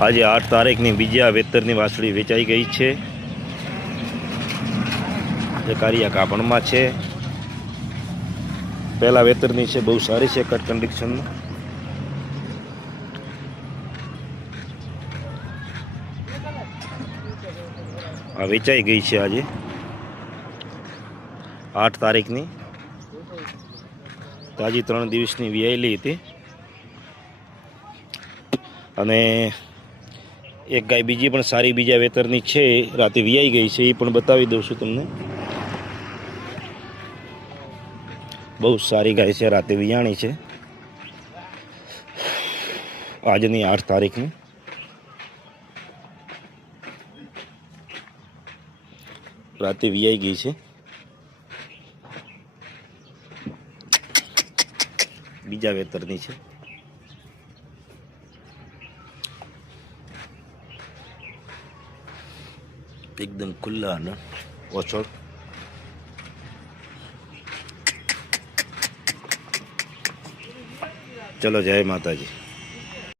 આજે 8 તારીખની બીજા વેતરની વાસળી વેચાઈ ગઈ છે. જે કારિયા કાપણમાં છે. પહેલા વેતરની છે, બહુ સારી છે, કટ કન્ડિશનમાં. આ વેચાઈ ગઈ છે આજે 8 તારીખની. તાજી 3 દિવસની વિયાયેલી હતી. અને એક ગાય બીજી પણ સારી બીજા વેતરની છે, રાતે વિયાઈ ગઈ છે, એ પણ બતાવી દઉં છું તમને. બહુ સારી ગાય છે, રાતે વિયાણી છે આજની 8 તારીખની. રાતે વિયાઈ ગઈ છે. બીજા વેતરની છે. એકદમ ખુલ્લા અને ઓછળ. ચલો, જય માતાજી.